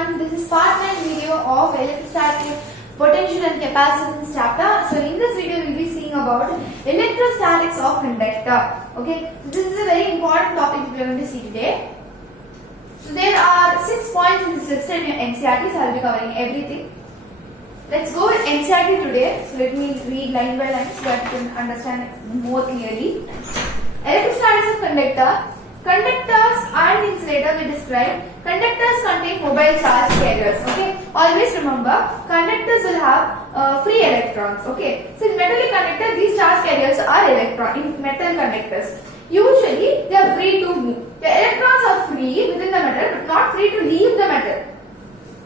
everyone, this is part 9 video of electrostatic potential and capacitance chapter. So in this video we will be seeing about electrostatics of conductor. Okay, so this is a very important topic we are going to see today. So there are 6 points in this listed in NCERT, so I will be covering everything. Let's go with NCERT today. So let me read line by line so that you can understand more clearly. Electrostatics of conductor. Conductors and insulator we describe. Conductors contain mobile charge carriers. Okay, always remember conductors will have free electrons. Okay, so in metallic conductor these charge carriers are electron. In metal conductors, usually they are free to move. The electrons are free within the metal, but not free to leave the metal.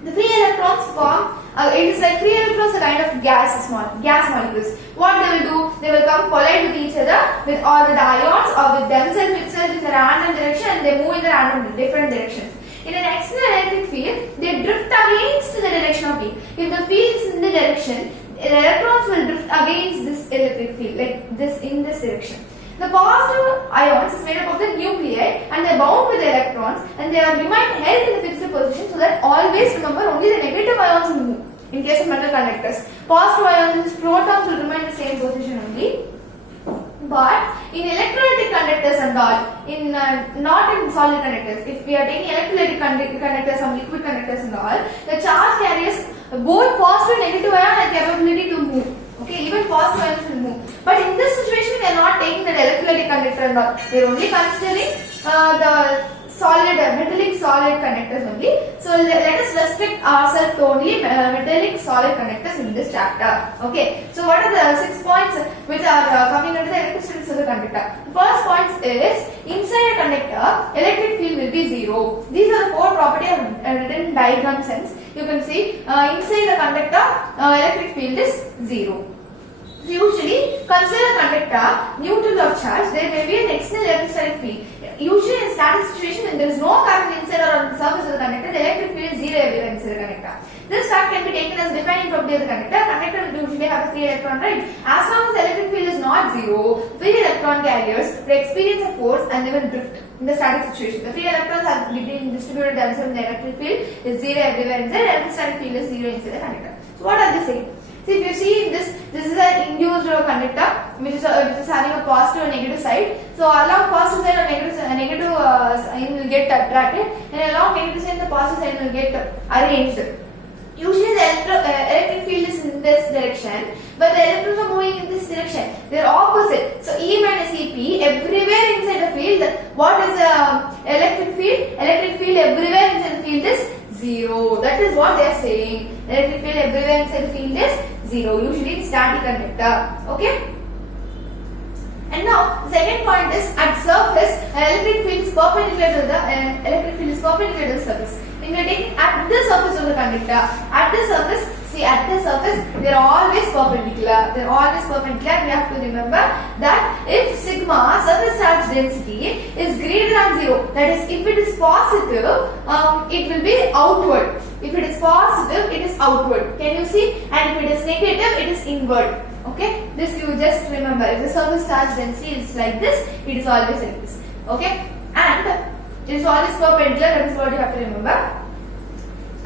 The free electrons form. It is like free electrons are kind of gas molecules. What they will do? They will come collide with each other with all the ions or with themselves itself in the random direction, and they move in the random different directions. In an external electric field, they drift against the direction of field. If the field is in the direction, the electrons will drift against this electric field, like this in this direction. The positive ions is made up of the nuclei and they are bound with the electrons and they are remain held in the fixed position, so that always remember only the negative ions will move. In case of metal conductors, positive ions, protons will remain in the same position only. But in electrolytic conductors and all, not in solid conductors, if we are taking electrolytic conductors, some liquid conductors and all, the charge carriers both positive and negative ion have capability to move. Okay, even positive ions will move. But in this situation, we are not taking the electrolytic conductor and all. We are only considering the solid, metallic solid conductors only. So let us restrict ourselves to only metallic solid conductors in this chapter. Okay. So what are the 6 points which are coming under the electrostatics of the conductor? The first point is inside a conductor, electric field will be zero. These are the 4 properties written in diagram sense. You can see inside the conductor, electric field is zero. So usually, consider a conductor neutral of charge. There may be an external electrostatic field. Usually, in static situation, when there is no current inside or on the surface of the conductor, the electric field is zero everywhere inside the conductor. This fact can be taken as defining property of the conductor. Conductor will usually have a free electron, right? As long as the electric field is not zero, free electron carriers will experience a force and they will drift in the static situation. The free electrons are being distributed themselves in the electric field is zero everywhere inside. The electrostatic field is zero inside the conductor. So what are they saying? See, if you see in this is an induced conductor which is having a positive and negative side. So along positive side or negative sign will get attracted, and along negative side the positive sign will get arranged. Usually the electric field is in this direction, but the electrons are moving in this direction. They are opposite. So E minus EP everywhere inside the field. What is the electric field? Electric field everywhere inside the field is zero. That is what they are saying. Electric field everywhere inside the field is zero. Usually in static conductor. Okay. And now the second point is at surface, electric field is perpendicular to the surface. When we are taking at the surface of the conductor, at the surface they are always perpendicular. They are always perpendicular. We have to remember that if sigma surface charge density is greater than zero, that is, if it is positive, it will be outward. If it is positive, it is outward. Can you see? And if it is negative, it is inward. Okay, this you just remember. If the surface charge density is like this, it is always like this. Okay, and it is always perpendicular. That is what you have to remember.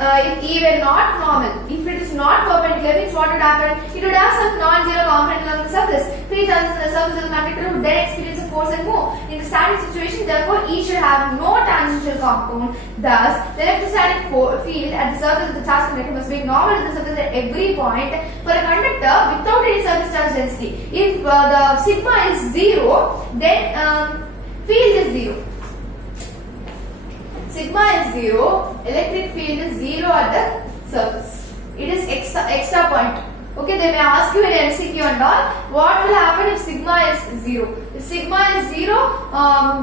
If E were not normal, if it is not perpendicular, means what would happen? It would have some non-zero component along the surface. Free charges on the surface of the conductor would then experience a force and move. In the static situation, therefore, E should have no tangential component. Thus, the electrostatic field at the surface of the charge conductor must be normal to the surface at every point for a conductor without any surface charge density. If the sigma is zero, then field is zero. Sigma is zero, electric field is zero at the surface. It is extra point. Okay, they may ask you in MCQ and all, what will happen if sigma is zero? If sigma is zero,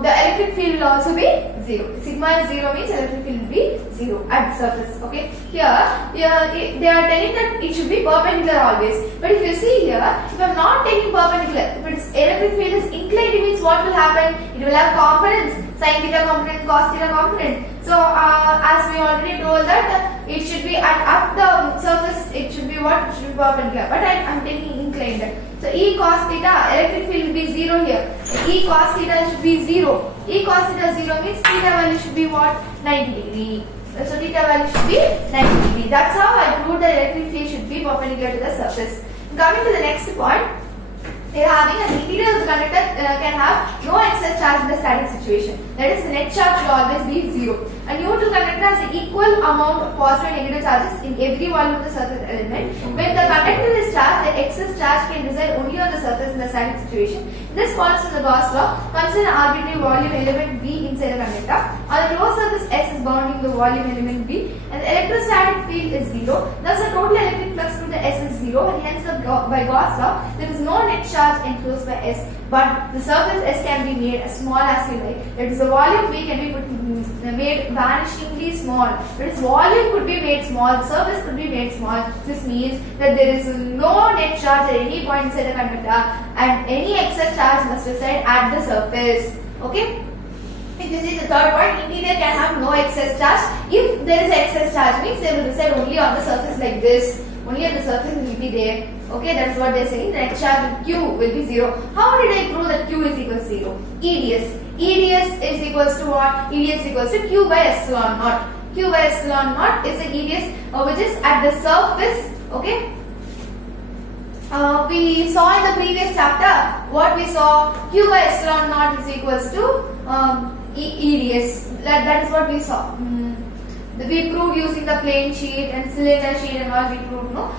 the electric field will also be zero. If sigma is zero means electric field will be zero at the surface. Okay, here they are telling that it should be perpendicular always. But if you see here, if I am not taking perpendicular, if its electric field is inclined, it means what will happen? It will have components, sin theta component, cos theta component. So as we already told that it should be at the surface, it should be what? It should be perpendicular. But I am taking inclined. So E cos theta, electric field will be zero here. E cos theta should be zero. E cos theta 0 means theta value should be what? 90 degree. So theta theta value should be 90 degree. That's how I proved the electric field should be perpendicular to the surface. Coming to the next point, we are having a interior of the conductor can have no excess charge in the static situation. That is, the net charge will always be 0. A neutral conductor has an equal amount of positive and negative charges in every volume of the surface element. When the conductor is charged, the excess charge can reside only on the surface in the static situation. This follows from the Gauss law. Consider an arbitrary volume element V inside the conductor. On the closed surface S is bounding the volume element V, and the electrostatic field is 0. Thus, the total electric flux through the S is 0, and hence by Gauss law, there is no net charge enclosed by S, but the surface S can be made as small as you like. That is, the volume V can be made vanishingly small. That is, volume could be made small, the surface could be made small. This means that there is no net charge at any point inside the conductor, and any excess charge must reside at the surface. Okay? If you see the third point, interior can have no excess charge. If there is excess charge, means they will reside only on the surface like this. Only on the surface will be there. Okay, that's what they are saying. The net charge Q will be 0. How did I prove that Q is equal to 0? EDS. EDS is equals to what? EDS is equals to Q by epsilon naught. Q by epsilon naught is the EDS which is at the surface. Okay. We saw in the previous chapter what we saw. Q by epsilon naught is equals to EDS. That is what we saw. We proved using the plane sheet and cylinder sheet and all. We proved, no?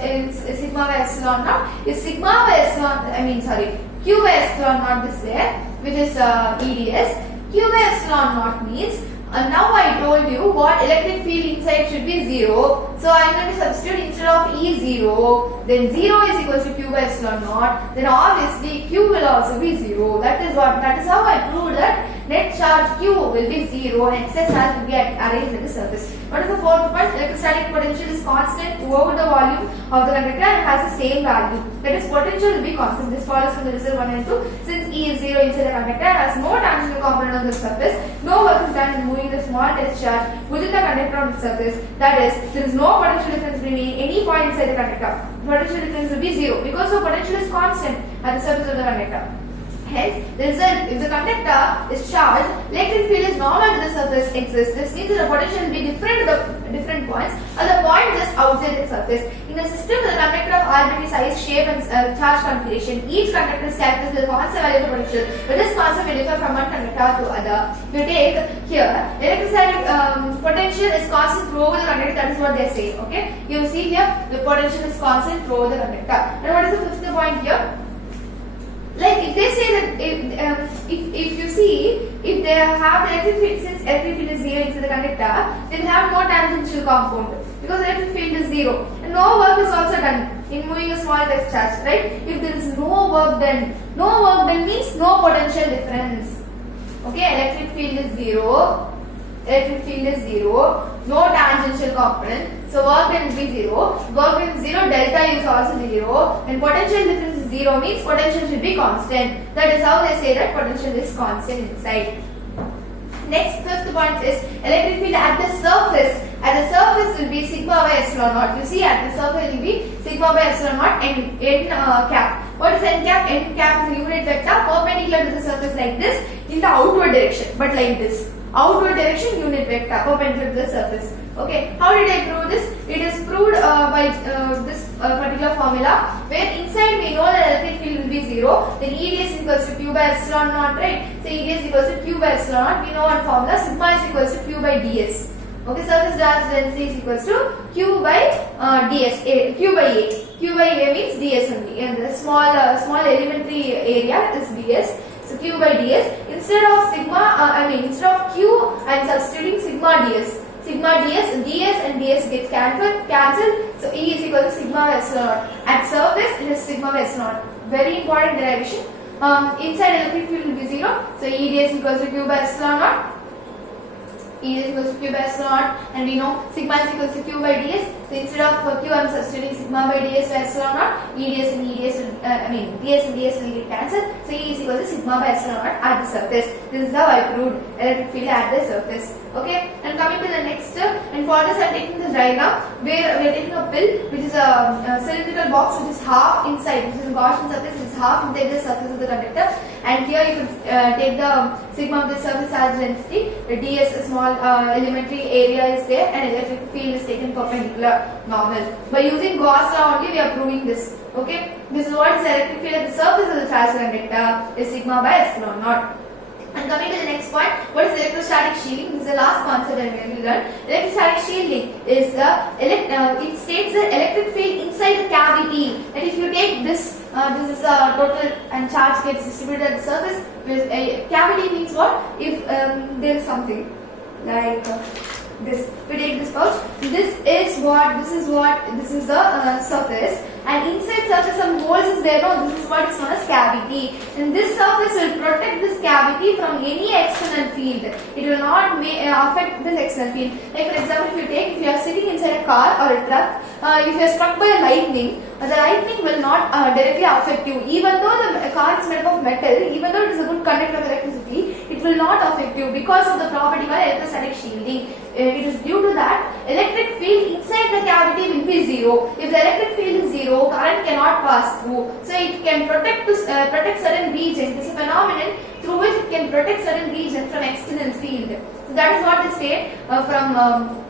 It's sigma by epsilon naught. If sigma by epsilon, Q by epsilon naught is there, which is EDS. Q by epsilon naught means now I told you what electric field inside should be 0. So I am going to substitute instead of E0, then 0 is equal to Q by epsilon naught. Then obviously Q will also be 0. That is how I proved that net charge Q will be 0 and excess charge will be arranged at the surface. What is the fourth point? Electrostatic potential is constant over the volume of the conductor and has the same value. That is, potential will be constant. This follows from the result 1 and 2. Since E is 0 inside the conductor and has no tangential component on the surface, no work is done in moving the small test charge within the conductor on the surface. That is, there is no potential difference between any point inside the conductor. Potential difference will be 0 because the potential is constant at the surface of the conductor. Hence, the result, if the conductor is charged, electric field is normal to the surface exists. This means that the potential will be different at the different points, or the point just outside the surface. In a system with a conductor of arbitrary size, shape and charge configuration, each conductor is characterized with a constant value of potential, but this constant may differ from one conductor to other. If you take here, electrostatic potential is constant throughout the conductor. That is what they are saying. Okay, you see here the potential is constant throughout the conductor. And what is the fifth point here? Like if they say that if you see, if they have the electric field, since electric field is 0 inside the conductor, they will have no tangential component because electric field is 0 and no work is also done in moving a small test charge, right? If there is no work done means no potential difference. Okay, electric field is 0. Electric field is 0, no tangential component, so work done will be 0. Work done is 0, delta is also 0, and potential difference is 0 means potential should be constant. That is how they say that potential is constant inside. Next, fifth point is electric field at the surface. At the surface will be sigma by epsilon naught. You see, at the surface will be sigma by epsilon naught and n cap. What is n cap? N cap is a unit vector perpendicular to the surface like this in the outward direction, but like this. Outward direction unit vector perpendicular to the surface. Okay, how did I prove this? It is proved by this particular formula, where inside we know that electric field will be 0, then EDS is equals to Q by epsilon naught, right? So EDS is equals to Q by epsilon naught. We know one formula, sigma is equals to Q by ds. Okay, surface charge density is equals to Q by ds, Q by A. Q by A means ds only, and the small elementary area is ds. So Q by ds, instead of sigma, instead of Q, I am substituting sigma ds. Sigma ds and ds gets cancelled. So E is equal to sigma by epsilon naught. At surface, it is sigma by epsilon naught. Very important derivation. Inside electric field will be 0. So EDS is equal to Q by epsilon naught. E is equal to Q by epsilon naught, and we know sigma is equal to Q by ds. So instead of Q, I am substituting sigma by ds by epsilon naught. EDS and EDS will, ds and ds will get cancelled. So E is equal to sigma by epsilon naught at the surface. This is how I proved electric field at the surface. Okay, and coming to the next step, and for this I am taking this diagram where we are taking a pill which is a cylindrical box which is half inside, which is a Gaussian surface, which is half inside the surface of the conductor, and here you can take the sigma of the surface charge density, the ds, a small elementary area is there, and electric field is taken perpendicular normal. By using Gauss law only we are proving this. Okay, this is what is the electric field at the surface of the charged conductor is sigma by epsilon naught. And coming to the next point, what is electrostatic shielding? This is the last concept that we are going to learn. Electrostatic shielding is it states the electric field inside the cavity. And if you take this, this is a total and charge gets distributed at the surface. With a cavity means what? If there is something like this, we take this pouch. This is the surface, and inside surface some holes is there. No, this is what is known as cavity, and this surface will protect this cavity from any external field. It will not affect this external field. Like for example, if you are sitting inside a car or a truck, if you are struck by a lightning, the lightning will not directly affect you. Even though the car is made of metal, even though it is a good conductor of electricity, it will not affect you because of the property called electrostatic shielding. It is due to that electric field inside the cavity will be zero. If the electric field is zero, current cannot pass through. So it can protect certain region. It is a phenomenon through which it can protect certain region from external field. So that is what they state from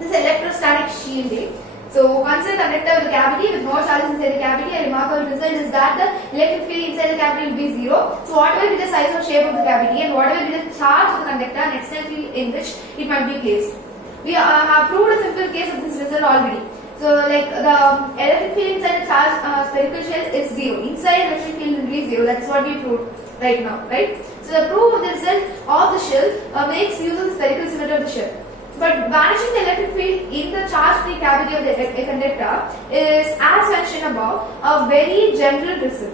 this electrostatic shielding. So consider conductor with a cavity with no charges inside the cavity. A remarkable result is that the electric field inside the cavity will be zero. So whatever be the size or shape of the cavity and whatever be the charge of the conductor and external field in which it might be placed. We have proved a simple case of this result already. So like the electric field inside the charged spherical shell is zero. Inside electric field will be zero. That's what we proved right now, right? So the proof of the result of the shell makes use of the spherical symmetry of the shell. But vanishing the electric field in the charge-free cavity of the conductor is, as mentioned above, a very general result.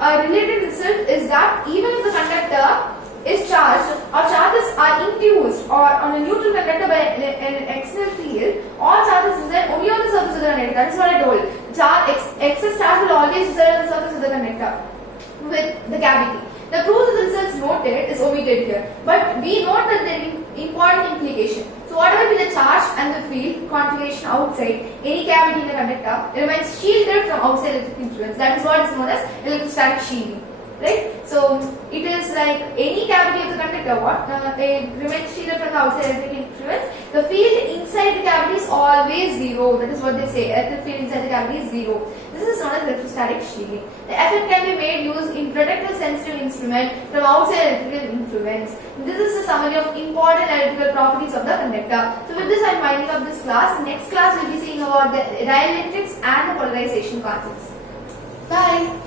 A related result is that even if the conductor is charged or charges are induced or on a neutral conductor by an external field, all charges reside only on the surface of the conductor. That is what I told. Excess charge will always reside on the surface of the conductor with the cavity. The proof of the results noted is omitted here, but we note that there is important implication. So whatever be the charge and the field configuration outside any cavity in the conductor, it remains shielded from outside electric influence. That is what is known as electrostatic shielding. Right? So it is like any cavity of the conductor, it remains shielded from the outside electric influence. The field inside the cavity is always zero. That is what they say. Electric field inside the cavity is zero. This is known as electrostatic shielding. The effect can be made used in protective sensitive instrument from outside electrical influence. This is a summary of important electrical properties of the conductor. So with this I am winding up this class. Next class we will be seeing about the dielectrics and the polarization concepts. Bye.